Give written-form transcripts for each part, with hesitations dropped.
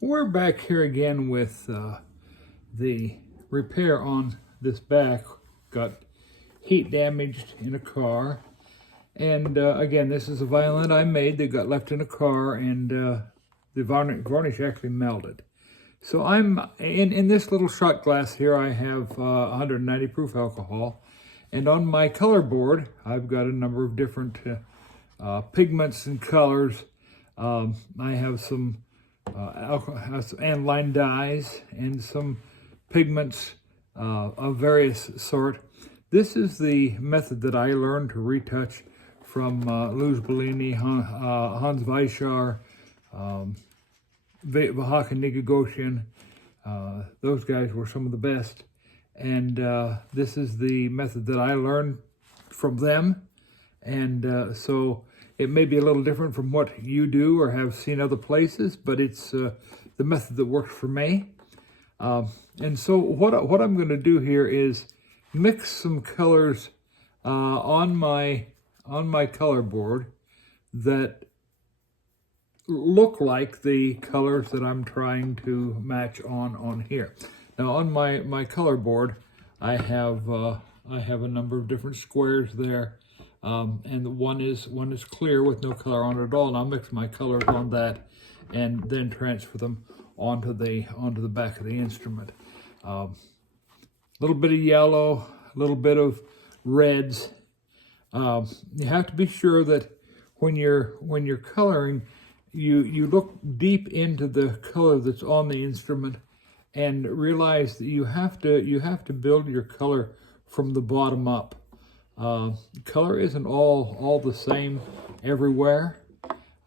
We're back here again with the repair on this back. Got heat damaged in a car. And again, this is a violin I made that got left in a car, and the varnish actually melted. So I'm in this little shot glass here. I have 190 proof alcohol, and on my color board, I've got a number of different pigments and colors. I have some aniline dyes and some pigments of various sort. This is the method that I learned to retouch from Luz Bellini, Hans Weishar, Vahak Nigogoshian. Those guys were some of the best. And this is the method that I learned from them. And so it may be a little different from what you do or have seen other places, but it's the method that works for me. And so what I'm going to do here is mix some colors on my color board that look like the colors that I'm trying to match on here. Now on my color board, I have a number of different squares there, and one is clear with no color on it at all. And I'll mix my colors on that, and then transfer them onto the back of the instrument. A little bit of yellow, a little bit of reds. You have to be sure that when you're coloring, you look deep into the color that's on the instrument, and realize that you have to build your color from the bottom up. Color isn't all the same everywhere,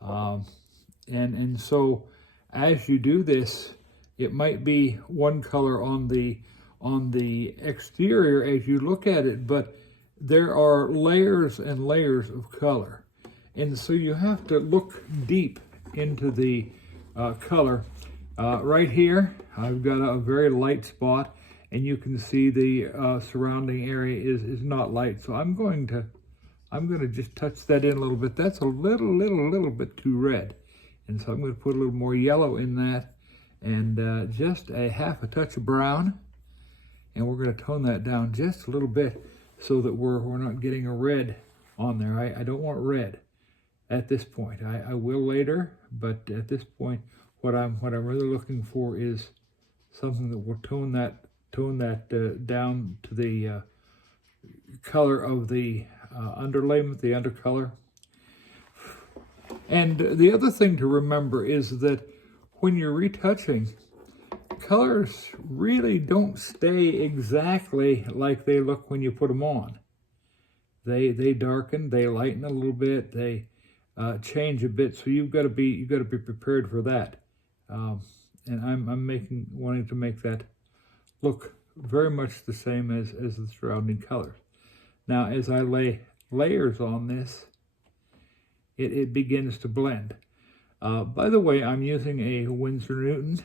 and so as you do this, it might be one color on the exterior as you look at it, but there are layers and layers of color, and so you have to look deep into the color. Right here, I've got a very light spot, and you can see the surrounding area is not light. So I'm going to just touch that in a little bit. That's a little bit too red, and so I'm going to put a little more yellow in that, and just a half a touch of brown, and we're going to tone that down just a little bit so that we're not getting a red on there. I don't want red at this point. I will later, but at this point, what I'm really looking for is something that will tone that down to the color of the underlayment, the undercolor. And the other thing to remember is that when you're retouching, colors really don't stay exactly like they look when you put them on. They darken, they lighten a little bit, they change a bit. So you've got to be prepared for that. And I'm wanting to make that look very much the same as the surrounding colors. Now, as I lay layers on this, it begins to blend. By the way, I'm using a Winsor Newton,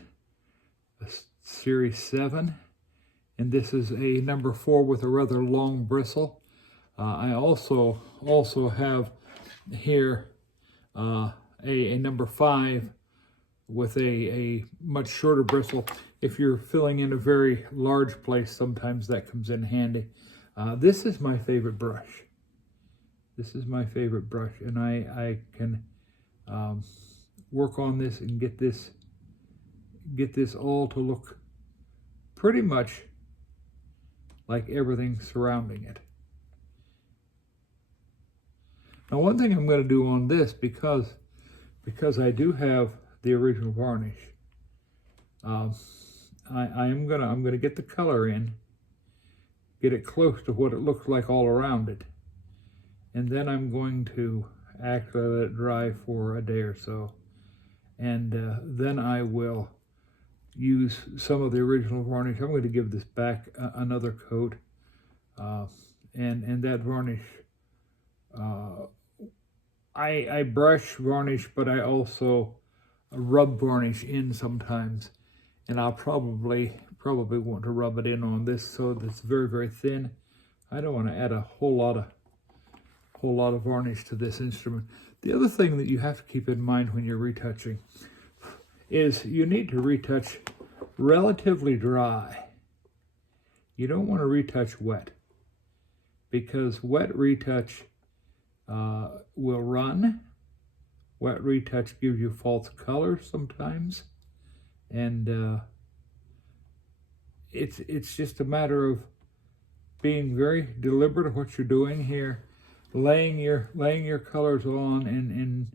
a Series 7, and this is a number 4 with a rather long bristle. I also have here a number 5 with a much shorter bristle. If you're filling in a very large place, sometimes that comes in handy. This is my favorite brush. This is my favorite brush, and I can work on this and get this all to look pretty much like everything surrounding it. Now, one thing I'm going to do on this, because I do have the original varnish, I'm gonna get the color in, get it close to what it looks like all around it, and then I'm going to actually let it dry for a day or so, and then I will use some of the original varnish. I'm going to give this back another coat, and that varnish, I brush varnish, but I also rub varnish in sometimes, and I'll probably want to rub it in on this so that it's very thin. I don't want to add a whole lot of varnish to this instrument. The other thing that you have to keep in mind when you're retouching is you need to retouch relatively dry. You don't want to retouch wet, because wet retouch will run. Wet retouch gives you false colors sometimes, and it's just a matter of being very deliberate of what you're doing here, laying your colors on, and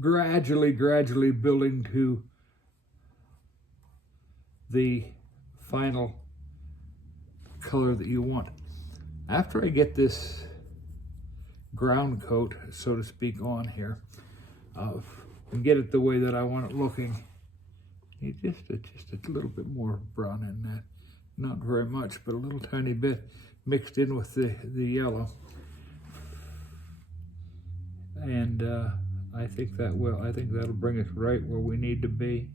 gradually building to the final color that you want. After I get this ground coat, so to speak, on here, and get it the way that I want it looking, just a little bit more brown in that. Not very much, but a little tiny bit mixed in with the yellow. And I think that'll bring us right where we need to be.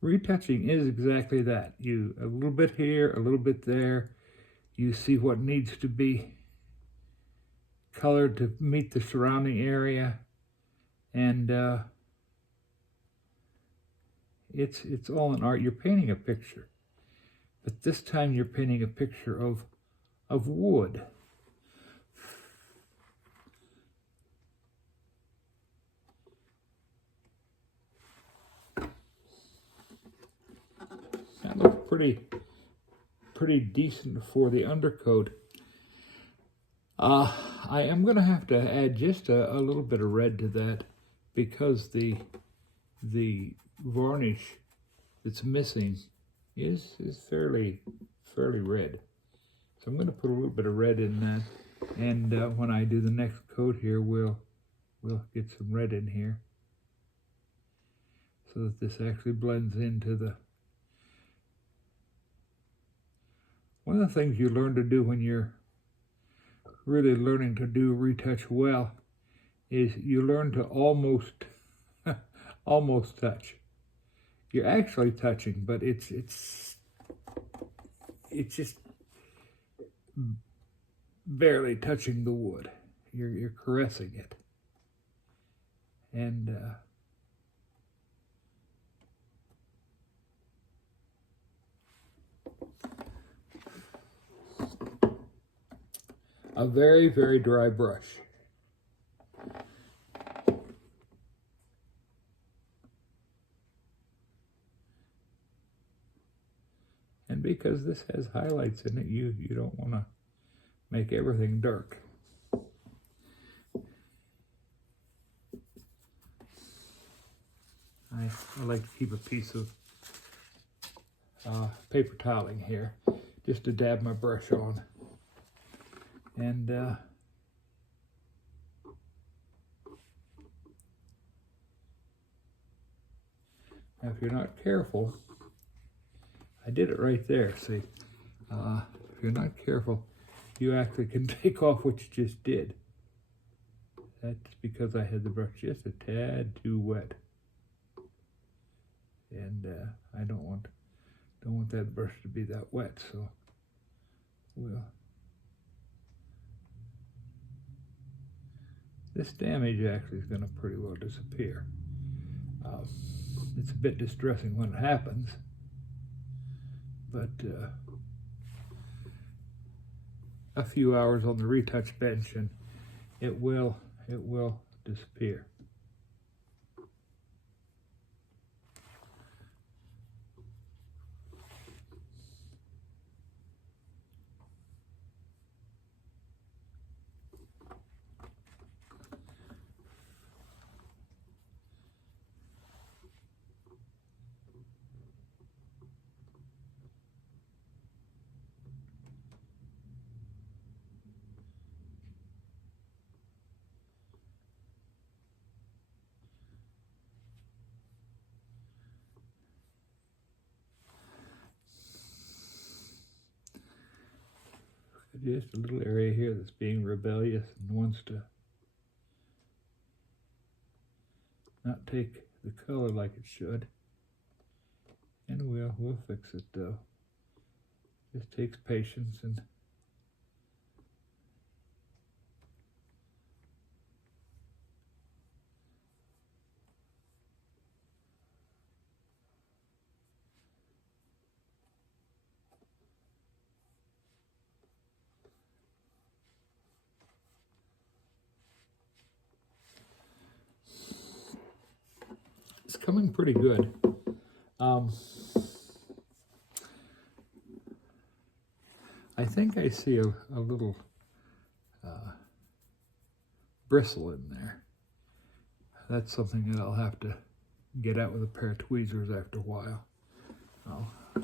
Retouching is exactly that. You a little bit here, a little bit there. You see what needs to be colored to meet the surrounding area, and it's all an art. You're painting a picture, but this time you're painting a picture of wood. That looks pretty decent for the undercoat. I am going to have to add just a little bit of red to that, because the varnish that's missing is fairly red. So I'm going to put a little bit of red in that, and when I do the next coat here, we'll get some red in here so that this actually blends into the. One of the things you learn to do when you're really learning to do retouch well is you learn to almost touch. You're actually touching, but it's just barely touching the wood. You're caressing it, and a very dry brush. And because this has highlights in it, you don't want to make everything dark. I like to keep a piece of paper toweling here just to dab my brush on. And now if you're not careful, I did it right there, see? If you're not careful, you actually can take off what you just did. That's because I had the brush just a tad too wet. And I don't want that brush to be that wet, so this damage actually is going to pretty well disappear. It's a bit distressing when it happens, but a few hours on the retouch bench and it will disappear. Just a little area here that's being rebellious and wants to not take the color like it should. And we'll fix it though. Just takes patience. And it's coming pretty good. I think I see a little bristle in there. That's something that I'll have to get out with a pair of tweezers after a while.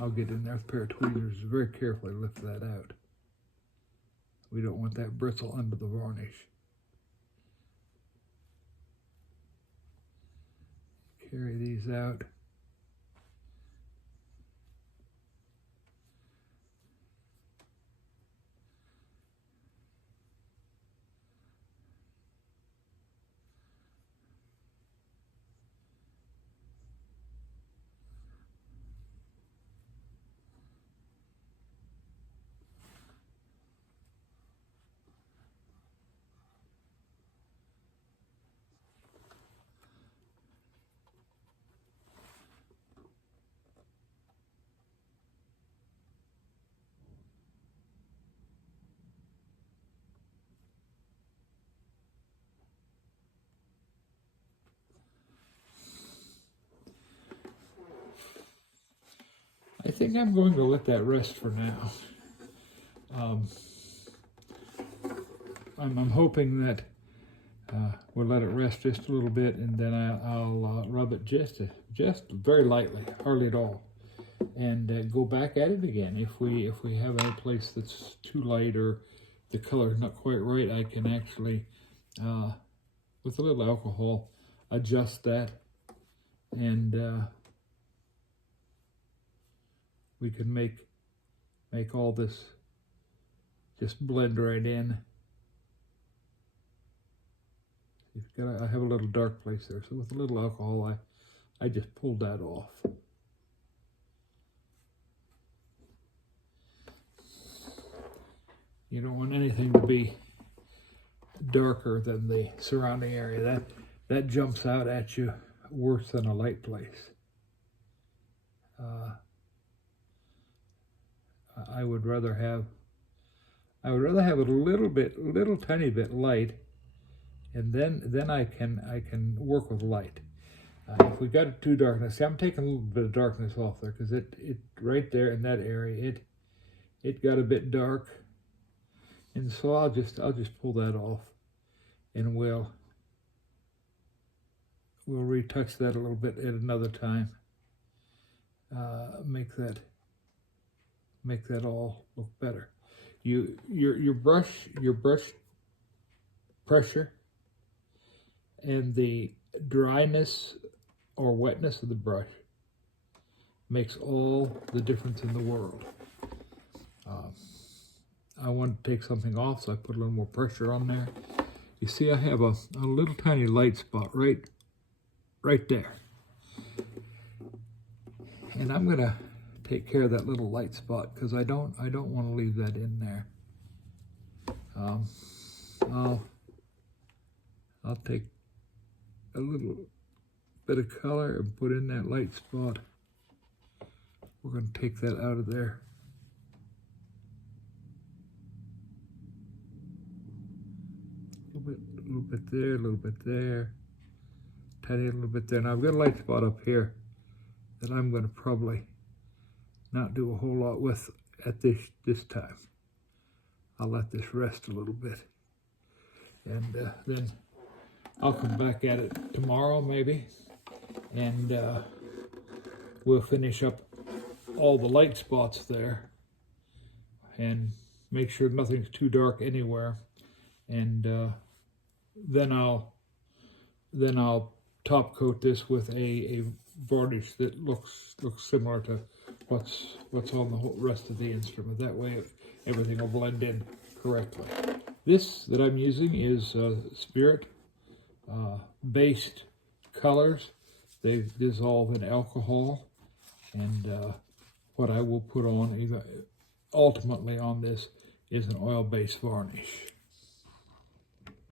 I'll get in there with a pair of tweezers, very carefully lift that out. We don't want that bristle under the varnish. Carry these out. I think I'm going to let that rest for now. I'm hoping that we'll let it rest just a little bit, and then I'll rub it just very lightly, hardly at all, and go back at it again. If we have any place that's too light or the color is not quite right, I can actually, with a little alcohol, adjust that, and we can make all this just blend right in. I have a little dark place there, so with a little alcohol, I just pulled that off. You don't want anything to be darker than the surrounding area. That jumps out at you worse than a light place. I would rather have a little tiny bit light, and then I can work with light. If we got it too dark, now see, I'm taking a little bit of darkness off there because it right there in that area it got a bit dark, and so I'll just pull that off, and we'll retouch that a little bit at another time. Make that all look better. Your brush pressure and the dryness or wetness of the brush makes all the difference in the world. I want to take something off, so I put a little more pressure on there. You see, I have a little tiny light spot right there, and I'm gonna take care of that little light spot because I don't want to leave that in there. I'll take a little bit of color and put in that light spot. We're going to take that out of there. A little bit there, a little bit there, tiny little bit there. Now I've got a light spot up here that I'm going to probably not do a whole lot with at this time. I'll let this rest a little bit, and then I'll come back at it tomorrow maybe, and we'll finish up all the light spots there and make sure nothing's too dark anywhere, and then I'll top coat this with a varnish that looks similar to what's on the whole rest of the instrument. That way everything will blend in correctly. This that I'm using is Spirit based colors. They dissolve in alcohol. And what I will put on ultimately on this is an oil-based varnish.